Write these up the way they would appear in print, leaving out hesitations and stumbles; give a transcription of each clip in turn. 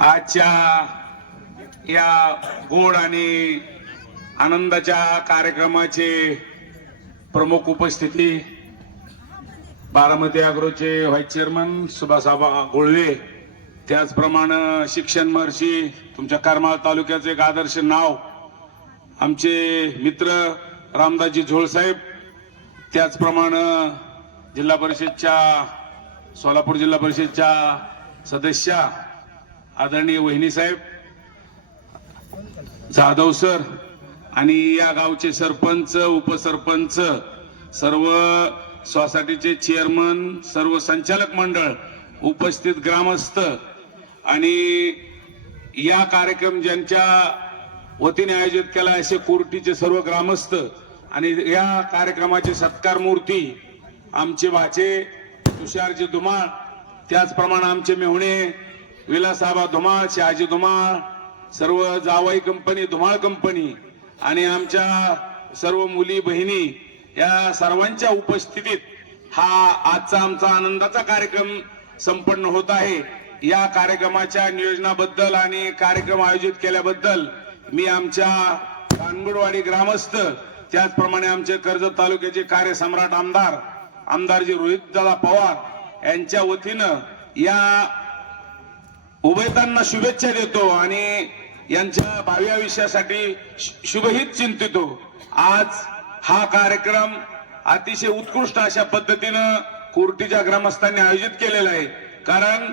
आजच्या या गोड आणि आनंदाच्या कार्यक्रमाचे प्रमुख उपस्थिती बारामती अॅग्रोचे व्हाईस चेअरमन सुभाषआबा गोळवे, त्याचप्रमाणे शिक्षण महर्षी तुमच्या करमाळ तालुक्याचे एक आदर्श नाव आमचे मित्र रामदासजी झोळसाहेब, त्याचप्रमाणे जिल्हा परिषदच्या सोलापूर जिल्हा परिषदच्या सदस्या आदरणीय वहिनी साहेब जाधव सर आणि या गावचे सरपंच उपसरपंच, सर्व सोसायटीचे चेअरमन, सर्व संचालक मंडळ, उपस्थित ग्रामस्थ आणि या कार्यक्रम ज्यांच्या वतीने आयोजित केला असे कोर्टीचे सर्व ग्रामस्थ आणि या कार्यक्रमाचे सत्कार मूर्ती आमचे भाचे तुषारजी धुमाळ, त्याचप्रमाणे आमचे मेहुणे विलासआबा धुमाळ, शहाजी धुमाळ, सर्व जावाई कंपनी धुमाळ कंपनी आणि आमच्या सर्व मुली बहिणी या सर्वांच्या उपस्थितीत हा आजचा आमचा आनंदाचा कार्यक्रम संपन्न होत आहे। या कार्यक्रमाच्या नियोजनाबद्दल आणि कार्यक्रम आयोजित केल्याबद्दल मी आमच्या कानगुडवाडी ग्रामस्थ, त्याचप्रमाणे आमचे कर्जत तालुक्याचे कार्यसम्राट आमदारजी रोहितदादा पवार यांच्या वतीनं या उभयतांना शुभेच्छा देतो आणि यांच्या भावी आयुष्यासाठी शुभहित चिंतितो। आज हा कार्यक्रम अतिशय उत्कृष्ट अशा पद्धतीनं कोर्टीच्या ग्रामस्थांनी आयोजित केलेला आहे, कारण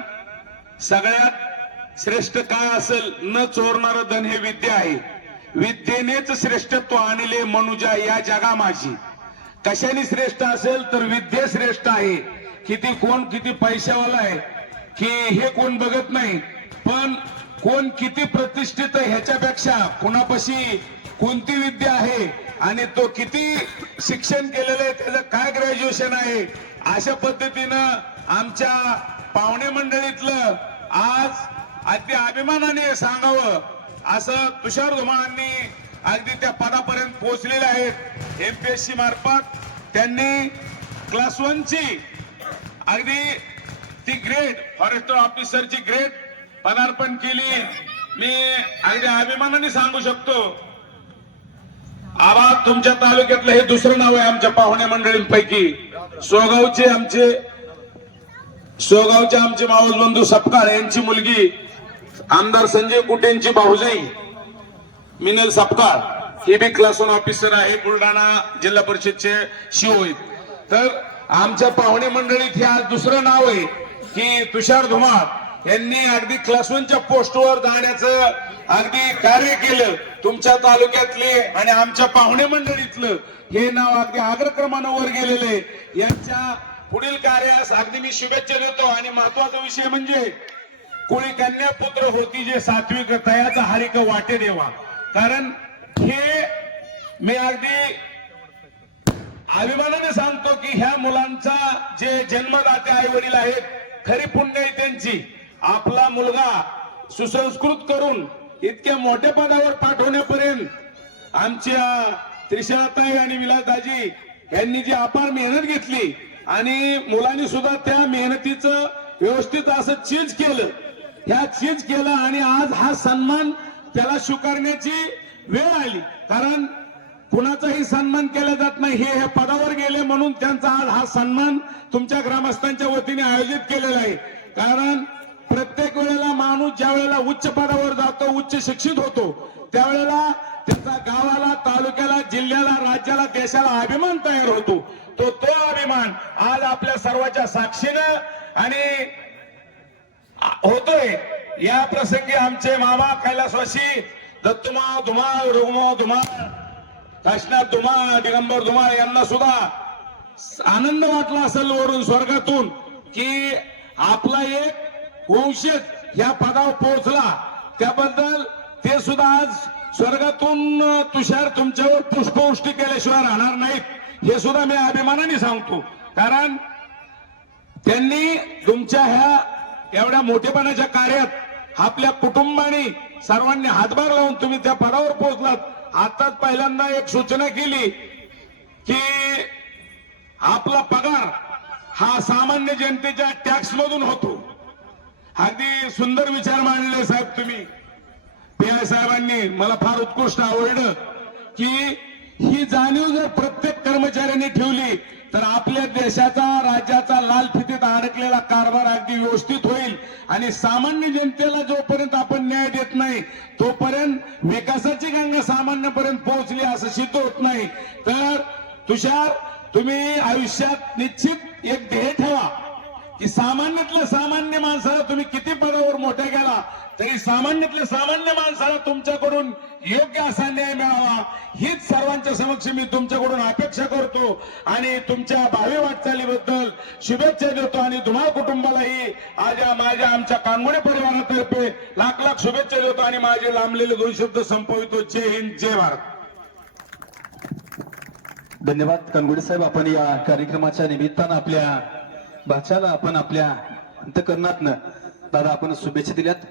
सगळ्यात श्रेष्ठ काय असेल, न चोरणार धन हे विद्या आहे, विद्येनेच श्रेष्ठत्व आणले मनुजा या जगा माझी। कशाने श्रेष्ठ असेल तर विद्या श्रेष्ठ आहे। किती कोण किती पैशावाला आहे की हे कोण बघत नाही, पण कोण किती प्रतिष्ठित आहे ह्याच्यापेक्षा कोणापाशी कोणती विद्या आहे आणि तो किती शिक्षण केलेलं आहे, त्याचं काय ग्रॅज्युएशन आहे, अशा पद्धतीनं आमच्या पाहुणे मंडळीतलं आज अगदी अभिमानाने सांगावं असं तुषार धुमाळांनी अगदी त्या पदापर्यंत पोहोचलेले आहेत। एमपीएससी मार्फत त्यांनी क्लास 1 ची अगदी ती ग्रेड फॉरेस्ट ऑफिसरची ग्रेड पदार्पण केली। मी अगदी अभिमानाने सांगू शकतो, आबा तुमच्या तालुक्यातलं हे दुसरं नाव आहे आमच्या पाहुणे मंडळींपैकी। सोगावचे आमचे मावस बंधू सपकाळ यांची मुलगी आमदार संजय कुटेंची भाऊजाई मिनल सपकाळ, हे बी क्लास 1 ऑफिसर आहे, बुलढाणा जिल्हा परिषदचे शिव आहेत। तर आमच्या पाहुणे मंडळीत हे आज दुसरं नाव आहे की तुषार धुमाळ यांनी अगदी क्लास 1 च्या पोस्टवर जाण्याचं अगदी कार्य केलं। तुमच्या तालुक्यातले आणि आमच्या पाहुणे मंडळीतलं हे नाव अगदी अग्रक्रमानं वर गेलेले, यांच्या पुढील कार्यास अगदी मी शुभेच्छा देतो। आणि महत्वाचा विषय म्हणजे कोळी कन्या पुत्र होती जे सात्विक तयाचा हरिक वाटे देवा, कारण हे मी अगदी अभिमानाने सांगतो की ह्या मुलांचा जे जन्मदाते आई वडील आहेत, खरी पुण्य आहे त्यांची। आपला मुलगा सुसंस्कृत करून इतक्या मोठ्या पदावर पाठवण्यापर्यंत आमच्या त्रिशाताई आणि विलासदाजी यांनी जी अपार मेहनत घेतली आणि मुलांनी सुद्धा त्या मेहनतीचं व्यवस्थित असं चीज केलं, ह्या चीज केलं आणि आज हा सन्मान त्याला स्वीकारण्याची वेळ आली, कारण कुणाचाही सन्मान केला जात नाही, हे पदावर गेले म्हणून त्यांचा आज हा सन्मान तुमच्या ग्रामस्थांच्या वतीने आयोजित केलेला आहे। कारण प्रत्येक वेळेला माणूस ज्या वेळेला उच्च पदावर जातो, उच्च शिक्षित होतो, त्यावेळेला त्याचा गावाला, तालुक्याला, जिल्ह्याला, राज्याला, देशाला अभिमान तयार होतो। तो अभिमान आज आपल्या सर्वांच्या साक्षीनं आणि होतोय। या प्रसंगी आमचे मामा कैलासवासी दत्तुमाव धुमाळ, रघुमाव धुमाळ, काशीनाथ धुमाळ, दिगंबर धुमाळ यांना सुद्धा आनंद वाटला असेल वरून स्वर्गातून की आपला एक वंशज या पदावर पोहोचला, त्याबद्दल ते सुद्धा आज स्वर्गातून तुषार तुमच्यावर पुष्पवृष्टी केल्याशिवाय राहणार नाहीत, हे सुद्धा मी अभिमानाने सांगतो। कारण त्यांनी तुमच्या ह्या एवढ्या मोठेपणाच्या कार्यात आपल्या कुटुंबाने सर्वांनी हातभार लावून तुम्ही त्या पदावर पोहोचलात। आताच पहिल्यांदा एक सूचना केली की आपला पगार हा सामान्य जनतेच्या टॅक्स मधून होतो अगदी सुंदर विचार मांडले साहेब तुम्ही. पी.आय. साहेबांनी मला फार उत्कृष्ट आवडलं की ही जाणीव जर प्रत्येक कर्मचाऱ्यांनी ठेवली तर आपल्या देशाचा राज्याचा लाल फितीत अडकलेला कारभार अगदी व्यवस्थित होईल आणि सामान्य जनतेला जोपर्यंत आपण न्याय देत नाही तोपर्यंत विकासाची गंगा सामान्यपर्यंत पोहोचली असं सिद्ध होत नाही. तर तुषार, तुम्ही आयुष्यात निश्चित एक ध्येय ठेवा की सामान्यातल्या सामान्य माणसाला तुम्ही किती पदावर मोठ्या गेला तरी सामान्यातल्या सामान्य माणसाला तुमच्याकडून योग्य असा न्याय मिळावा हीच सर्वांच्या समक्ष मी तुमच्याकडून अपेक्षा करतो आणि तुमच्या भावी वाटचालीबद्दल शुभेच्छा देतो आणि धुमाळ कुटुंबालाही माझ्या आमच्या कांगोडे परिवारातर्फे लाख लाख शुभेच्छा देतो आणि माझे लांबलेले 2 शब्द संपवितो. जय हिंद, जय भारत. धन्यवाद कानगुडे साहेब. आपण या कार्यक्रमाच्या निमित्तानं आपल्या भाच्याला आपण आपल्या अंतकरणातनं दादा आपण शुभेच्छा दिल्यात.